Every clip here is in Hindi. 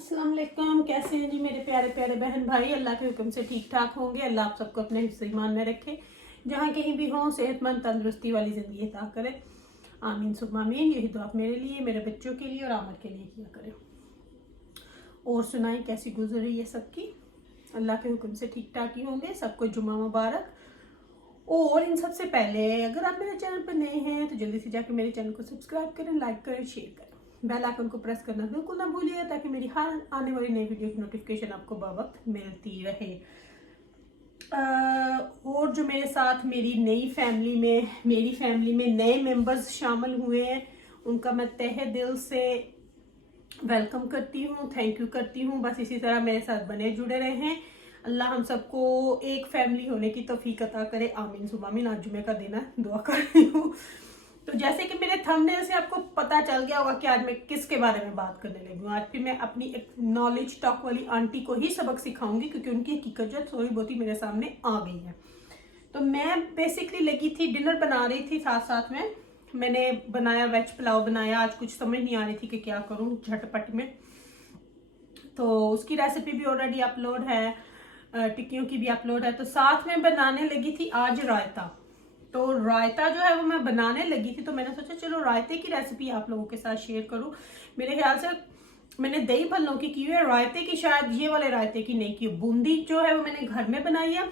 अस्सलाम वालेकुम। कैसे हैं जी मेरे प्यारे प्यारे बहन भाई। अल्लाह के हुक्म से ठीक ठाक होंगे। अल्लाह आप सबको अपने हिफ्ज़ ईमान में रखे, जहाँ कहीं भी हों सेहतमंद तंदुरुस्ती वाली ज़िंदगी अता करे। आमीन सुम्मा आमीन। यही दुआ मेरे लिए, मेरे बच्चों के लिए और आमर के लिए किया करें। और सुनाई कैसी गुजर रही है सबकी। अल्लाह के हुक्म से ठीक ठाक ही होंगे। सबको जुम्मा मुबारक। और इन सबसे पहले अगर आप मेरे चैनल पर नए हैं तो जल्दी से जाकर मेरे चैनल को सब्सक्राइब करें, लाइक करें, शेयर करें, बेल आइकन को प्रेस करना बिल्कुल ना भूलिए, ताकि मेरी हर आने वाली नई वीडियो की नोटिफिकेशन आपको बवक्त मिलती रहे। और जो मेरे साथ मेरी फैमिली में नए मेंबर्स शामिल हुए हैं, उनका मैं तहे दिल से वेलकम करती हूँ, थैंक यू करती हूँ। बस इसी तरह मेरे साथ बने जुड़े रहें। अल्लाह हम सबको एक फैमिली होने की तौफीक अता करे। आमीन सुम्मा आमीन। आज जुमे का दिन है, दुआ कर रही हूँ। तो जैसे कि मेरे थंबनेल से आपको पता चल गया होगा कि आज मैं किसके बारे में बात करने लगी हूँ। आज भी मैं अपनी एक नॉलेज टॉक वाली आंटी को ही सबक सिखाऊंगी, क्योंकि उनकी हकीकत थोड़ी बहुत ही मेरे सामने आ गई है। तो मैं बेसिकली लगी थी, डिनर बना रही थी, साथ साथ में मैंने बनाया वेज पुलाव बनाया। आज कुछ समझ नहीं आ रही थी कि क्या करूँ झटपट में, तो उसकी रेसिपी भी ऑलरेडी अपलोड है, टिक्कियों की भी अपलोड है। तो साथ में बनाने लगी थी आज रायता। तो रायता जो है वो मैं बनाने लगी थी, तो मैंने सोचा चलो रायते की रेसिपी आप लोगों के साथ शेयर करूं। मेरे ख्याल से मैंने दही भल्लों की है, रायते की शायद ये वाले रायते की नहीं की। बूंदी जो है वो मैंने घर में बनाई है,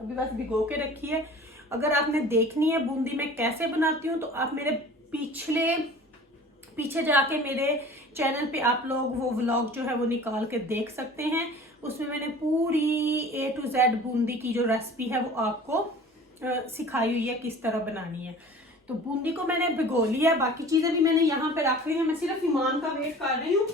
अभी बस भिगो के रखी है। अगर आपने देखनी है बूंदी मैं कैसे बनाती हूँ तो आप मेरे पीछे जाके मेरे चैनल पे आप लोग वो व्लॉग जो है वो निकाल के देख सकते हैं। उसमें मैंने पूरी A to Z बूंदी की जो रेसिपी है वो आपको सिखाई हुई है किस तरह बनानी है। तो बूंदी को मैंने भिगो लिया, बाकी चीजें भी मैंने यहाँ पे रख ली है। मैं सिर्फ ईमान का वेट कर रही हूँ।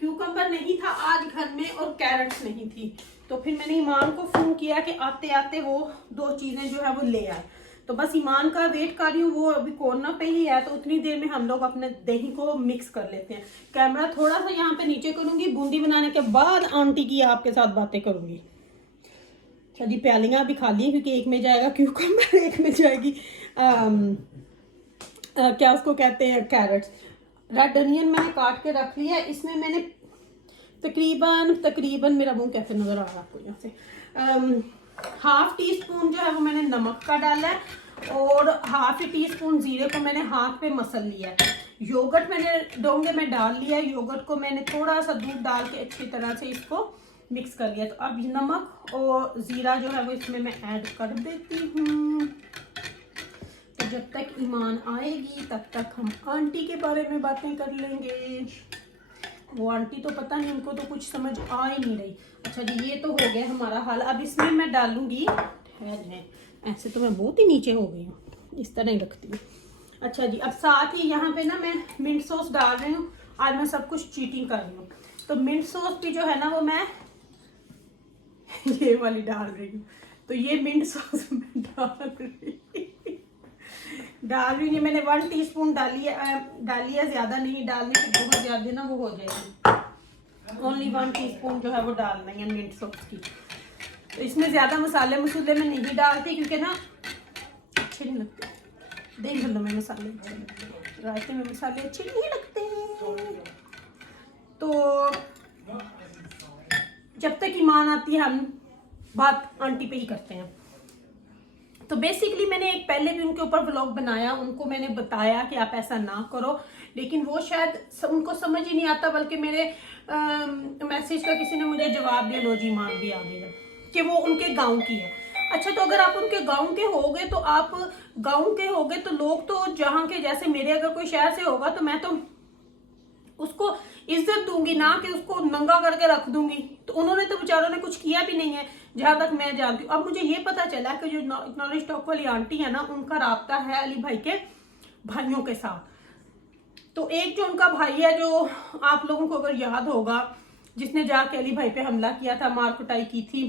क्यूकम्बर नहीं था आज घर में और कैरेट्स नहीं थी, तो फिर मैंने ईमान को फोन किया कि आते आते वो दो चीजें जो है वो ले आए। तो बस ईमान का वेट कर रही हूँ, वो अभी कोरोना पे ही है, तो उतनी देर में हम लोग अपने दही को मिक्स कर लेते हैं। कैमरा थोड़ा सा यहाँ पे नीचे करूंगी, बूंदी बनाने के बाद आंटी की आपके साथ बातें करूंगी। अच्छा जी, प्यालियां भी खा ली, क्योंकि एक में जाएगा क्यूकम्बर, एक में जाएगी क्या उसको कहते हैं, कैरेट्स। रेड अनियन मैंने काट के रख लिया। इसमें मैंने तकरीबन मेरा मुंह कैसे नजर आ रहा है आपको यहाँ से, हाफ टी स्पून जो है वो मैंने नमक का डाला है, और हाफ टी स्पून जीरे को मैंने हाथ पे मसल लिया है। योगर्ट मैंने डोंगे में डाल लिया है। योगर्ट को मैंने थोड़ा सा दूध डाल के अच्छी तरह से इसको मिक्स कर लिया। तो अब नमक और जीरा जो है वो इसमें मैं ऐड कर देती हूँ। तो जब तक ईमान आएगी तब तक हम आंटी के बारे में बातें कर लेंगे। वो आंटी तो पता नहीं, उनको तो कुछ समझ आ ही नहीं रही। अच्छा जी, ये तो हो गया हमारा हाल। अब इसमें मैं डालूंगी, ऐसे तो मैं बहुत ही नीचे हो गई हूँ, इस तरह ही रखती हूँ। अच्छा जी, अब साथ ही यहाँ पे ना मैं मिंट सॉस डाल रही हूँ। आज मैं सब कुछ चीटिंग कर रही हूँ, तो मिंट सॉस भी जो है ना वो मैं ये वाली डाल रही हूँ। तो ये मिंट सॉस मैं डाल रही हूँ। मैंने 1 टीस्पून डाली है, ज्यादा नहीं डालनी, फिर बहुत ज्यादा ना वो हो जाएगी। ओनली 1 टीस्पून जो है वो डालना है मिंट सॉस की। तो इसमें ज्यादा मसाले मसूले में नहीं डालती, क्योंकि ना अच्छे नहीं लगते। दही भल्लों में मसाले अच्छे लगते हैं, रायते में मसाले अच्छे नहीं लगते हैं। तो जब तक ईमान आती है हम बात आंटी पे ही करते हैं। तो बेसिकली मैंने एक पहले भी उनके ऊपर व्लॉग बनाया, उनको मैंने बताया कि आप ऐसा ना करो, लेकिन वो शायद उनको समझ ही नहीं आता। बल्कि मेरे मैसेज का किसी ने मुझे जवाब दिया, लो जी ईमान भी आ गई है, कि वो उनके गांव की है। अच्छा, तो अगर आप उनके गांव के होगे तो आप गांव के होगे तो लोग तो जहाँ के, जैसे मेरे अगर कोई शहर से होगा तो मैं तो उसको इज्जत दूंगी ना कि उसको नंगा करके रख दूंगी। तो उन्होंने तो बेचारों ने कुछ किया भी नहीं है, जहां तक मैं जानती हूँ। अब मुझे ये पता चला कि जो नॉलेज टॉक वाली आंटी है ना, उनका राब्ता है अली भाई के भाइयों के साथ। तो एक जो उनका भाई है, जो आप लोगों को अगर याद होगा, जिसने जाके अली भाई पे हमला किया था, मार कुटाई की थी,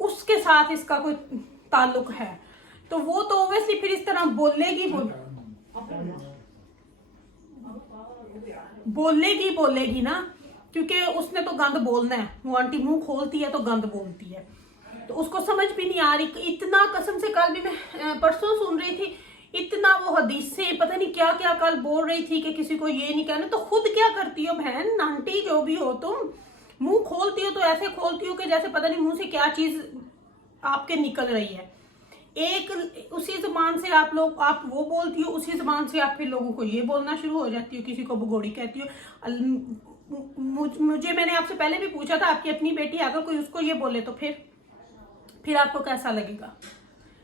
उसके साथ इसका कोई ताल्लुक है। तो वो तो ओब्वियसली फिर इस तरह बोलेगी ना, क्योंकि उसने तो गंद बोलना है। वो आंटी मुंह खोलती है तो गंद बोलती है, तो उसको समझ भी नहीं आ रही। इतना कसम से, कल भी मैं परसों सुन रही थी, इतना वो हदीसें पता नहीं क्या क्या कल बोल रही थी कि किसी को ये नहीं कहना, तो खुद क्या करती हो बहन, आंटी जो भी हो तुम, मुंह खोलती हो तो ऐसे खोलती हो कि जैसे पता नहीं मुंह से क्या चीज आपके निकल रही है। एक उसी जबान से आप वो बोलती हो, उसी जबान से आप फिर लोगों को ये बोलना शुरू हो जाती हो, किसी को भगोड़ी कहती हो। मुझे मैंने आपसे पहले भी पूछा था, आपकी अपनी बेटी अगर कोई उसको ये बोले तो फिर आपको कैसा लगेगा?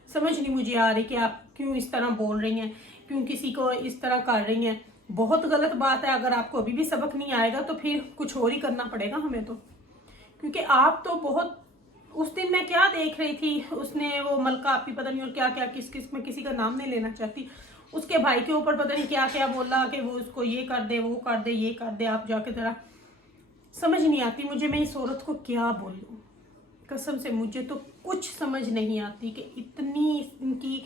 समझ नहीं मुझे आ रही कि आप क्यों इस तरह बोल रही हैं, क्यों किसी को इस तरह कर रही हैं। बहुत गलत बात है। अगर आपको अभी भी सबक नहीं आएगा तो फिर कुछ और ही करना पड़ेगा हमें तो, क्योंकि आप तो बहुत, उस दिन मैं क्या देख रही थी, उसने वो मलका आपी पता नहीं और क्या क्या, किस किस में किसी का नाम नहीं लेना चाहती, उसके भाई के ऊपर पता नहीं क्या क्या बोला कि वो उसको ये कर दे, वो कर दे, ये कर दे। आप जाके जरा, समझ नहीं आती मुझे, मैं इस औरत को क्या बोलूं, कसम से मुझे तो कुछ समझ नहीं आती कि इतनी इनकी,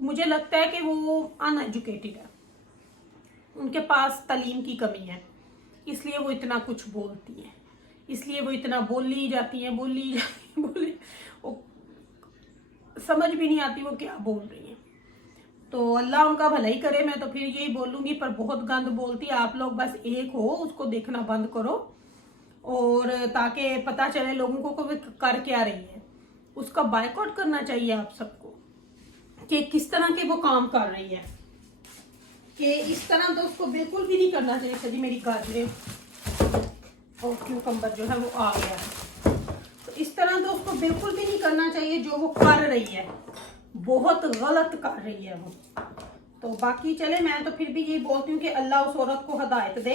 मुझे लगता है कि वो अनएजुकेटेड है, उनके पास तालीम की कमी है, इसलिए वो इतना कुछ बोलती है, इसलिए वो इतना बोली जाती है, बोली वो समझ भी नहीं आती वो क्या बोल रही है। तो अल्लाह उनका भला ही करे, मैं तो फिर यही बोलूंगी, पर बहुत गंद बोलती है। आप लोग बस एक हो, उसको देखना बंद करो, और ताकि पता चले लोगों को वो कर क्या रही है। उसका बायकॉट करना चाहिए आप सबको कि किस तरह के वो काम कर रही है, कि इस तरह तो उसको बिल्कुल भी नहीं करना चाहिए। कभी मेरी गाजरें और क्यूकम्बर जो है वो आ गया है, तो इस तरह तो उसको बिल्कुल भी नहीं करना चाहिए जो वो कर रही है, बहुत गलत कर रही है वो। तो बाकी चले, मैं तो फिर भी यही बोलती हूँ कि अल्लाह उस औरत को हिदायत दे,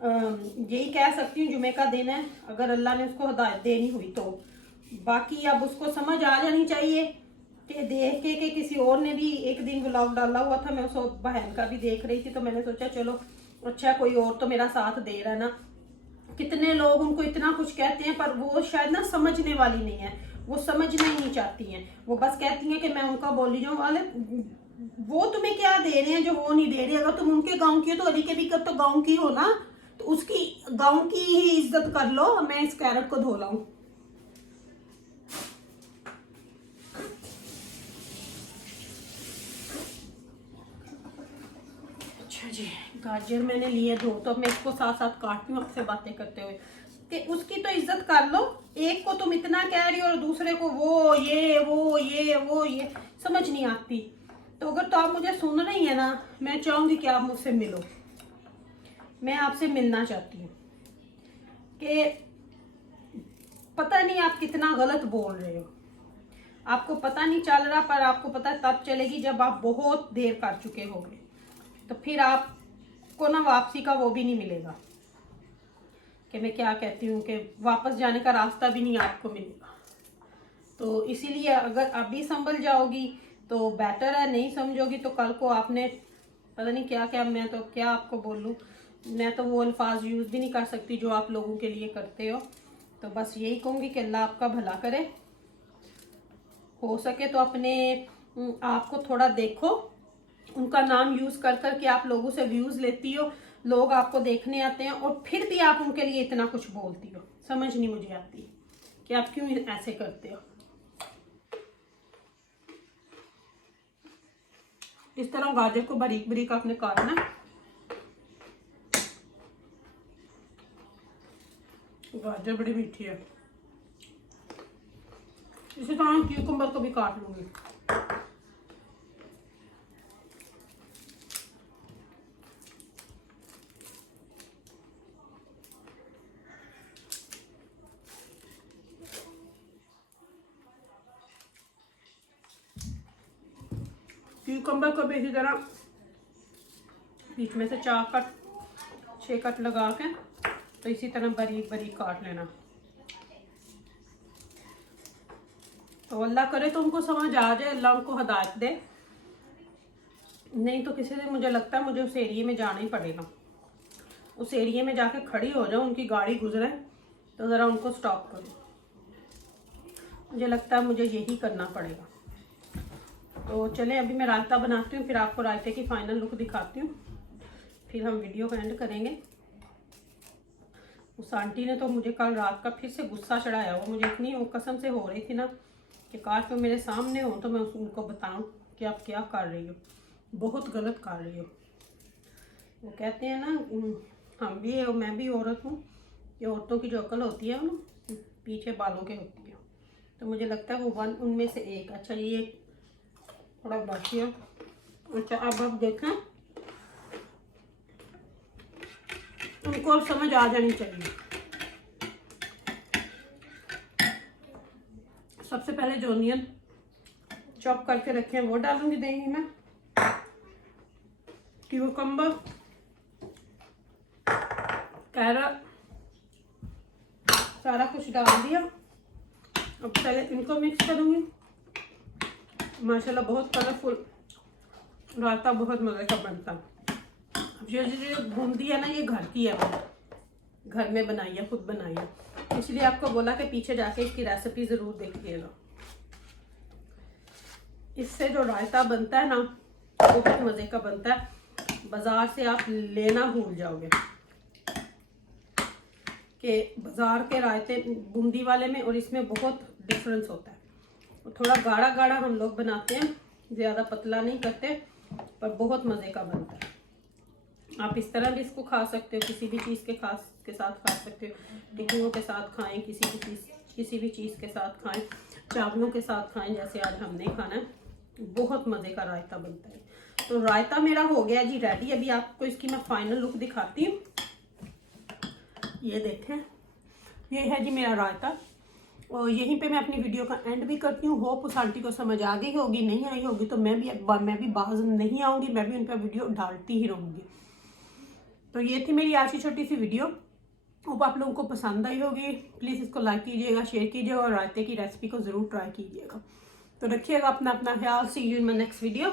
यही कह सकती हूँ। जुमे का दिन है, अगर अल्लाह ने उसको हिदायत देनी हुई तो। बाकी अब उसको समझ आ जानी चाहिए कि देख के कि किसी और ने भी एक दिन व्लॉग डाला हुआ था, मैं उस बहन का भी देख रही थी, तो मैंने सोचा चलो अच्छा कोई और तो मेरा साथ दे रहा है ना। कितने लोग उनको इतना कुछ कहते हैं, पर वो शायद ना समझने वाली नहीं है, वो समझना ही नहीं चाहती हैं। वो बस कहती हैं कि मैं उनका बोली जाऊँ वाले, वो तुम्हें क्या दे रहे हैं जो वो नहीं दे रहे। अगर तुम उनके गांव की हो तो अली के भी तो गांव की हो ना, तो उसकी गांव की ही इज्जत कर लो। मैं इस कैरेट को धो लाऊं। अच्छा जी, गाजर मैंने लिए दो, तो मैं इसको साथ साथ काटती हूँ आपसे बातें करते हुए कि उसकी तो इज्जत कर लो। एक को तुम इतना कह रही हो और दूसरे को वो ये समझ नहीं आती। तो अगर तो आप मुझे सुन रही है ना, मैं चाहूंगी कि आप मुझसे मिलो, मैं आपसे मिलना चाहती हूँ कि पता नहीं आप कितना गलत बोल रहे हो, आपको पता नहीं चल रहा, पर आपको पता तब चलेगी जब आप बहुत देर कर चुके होगे, तो फिर आपको ना वापसी का वो भी नहीं मिलेगा, कि मैं क्या कहती हूँ कि वापस जाने का रास्ता भी नहीं आपको मिलेगा। तो इसीलिए अगर अभी संभल जाओगी तो बेटर है, नहीं समझोगी तो कल को आपने पता नहीं क्या क्या, मैं तो क्या आपको बोलूँ, मैं तो वो अल्फाज यूज़ भी नहीं कर सकती जो आप लोगों के लिए करते हो। तो बस यही कहूँगी कि अल्लाह आपका भला करे। हो सके तो अपने आप को थोड़ा देखो, उनका नाम यूज़ कर कर के आप लोगों से व्यूज़ लेती हो, लोग आपको देखने आते हैं और फिर भी आप उनके लिए इतना कुछ बोलती हो। समझ नहीं मुझे आती कि आप क्यों ऐसे करते हो। इस तरह गाजर को बारीक बारीक आपने काटना। गाजर बड़ी मीठी है, इसी तरह क्यूकम्बर को भी काट लूंगी। क्यूकम्बर को भी इसी तरह बीच में से 4 कट 6 कट लगा के, तो इसी तरह बारीक बारीक काट लेना। तो अल्लाह करे तो उनको समझ आ जाए, अल्लाह उनको हिदायत दे। नहीं तो किसी दिन मुझे लगता है मुझे उस एरिया में जाना ही पड़ेगा, उस एरिया में जाके खड़ी हो जाऊँ, उनकी गाड़ी गुजरे तो ज़रा उनको स्टॉप करूँ। मुझे लगता है मुझे यही करना पड़ेगा। तो चलें अभी मैं रायता बनाती हूँ, फिर आपको रायते की फाइनल लुक दिखाती हूँ, फिर हम वीडियो को एंड करेंगे। उस आंटी ने तो मुझे कल रात का फिर से गुस्सा चढ़ाया हुआ, मुझे इतनी कसम से हो रही थी ना कि काश वो मेरे सामने हो तो मैं उनको बताऊं कि आप क्या कर रही हो। बहुत गलत कर रही हो। वो कहते हैं ना, हम भी और मैं भी औरत हूँ, कि औरतों की जो अकल होती है ना पीछे बालों के होती है। तो मुझे लगता है वो वन उनमें से एक। अच्छा ये थोड़ा बाकी है। अच्छा अब आप देखें, उनको अब समझ आ जानी चाहिए। सबसे पहले जो ऑनियन चॉप करके रखे हैं वो डालूंगी दही में, क्यूकम्बर, कैरट, सारा कुछ डाल दिया। अब पहले इनको मिक्स करूंगी। माशाल्लाह बहुत कलरफुल रायता, बहुत मज़े का बनता है। अब ये जो बूंदी है ना, ये घर की है, घर में बनाई है, खुद बनाई है। इसलिए आपको बोला कि पीछे जाके इसकी रेसिपी ज़रूर देखिएगा। इससे जो रायता बनता है ना बहुत मज़े का बनता है। बाज़ार से आप लेना भूल जाओगे कि बाज़ार के रायते बूंदी वाले में और इसमें बहुत डिफरेंस होता है। थोड़ा गाढ़ा गाढ़ा हम लोग बनाते हैं, ज़्यादा पतला नहीं करते, पर बहुत मज़े का बनता है। आप इस तरह भी इसको खा सकते हो, किसी भी चीज़ के साथ खा सकते हो। टिक्कियों के साथ खाएं, किसी भी चीज़ के साथ खाएं, चावलों के साथ खाएं, जैसे आज हमने खाना है। बहुत मज़े का रायता बनता है। तो रायता मेरा हो गया जी रेडी। अभी आपको इसकी मैं फाइनल लुक दिखाती हूँ। ये देखें, ये है जी मेरा रायता। और यहीं पे मैं अपनी वीडियो का एंड भी करती हूँ। होप उस आंटी को समझ आ गई होगी, नहीं आई होगी तो मैं भी बाज नहीं आऊँगी, मैं भी उन पर वीडियो डालती ही रहूँगी। तो ये थी मेरी आज की छोटी सी वीडियो। होप आप लोगों को पसंद आई होगी। प्लीज़ इसको लाइक कीजिएगा, शेयर कीजिएगा और रायते की रेसिपी को ज़रूर ट्राई कीजिएगा। तो रखिएगा अपना ख्याल। See you in my next video.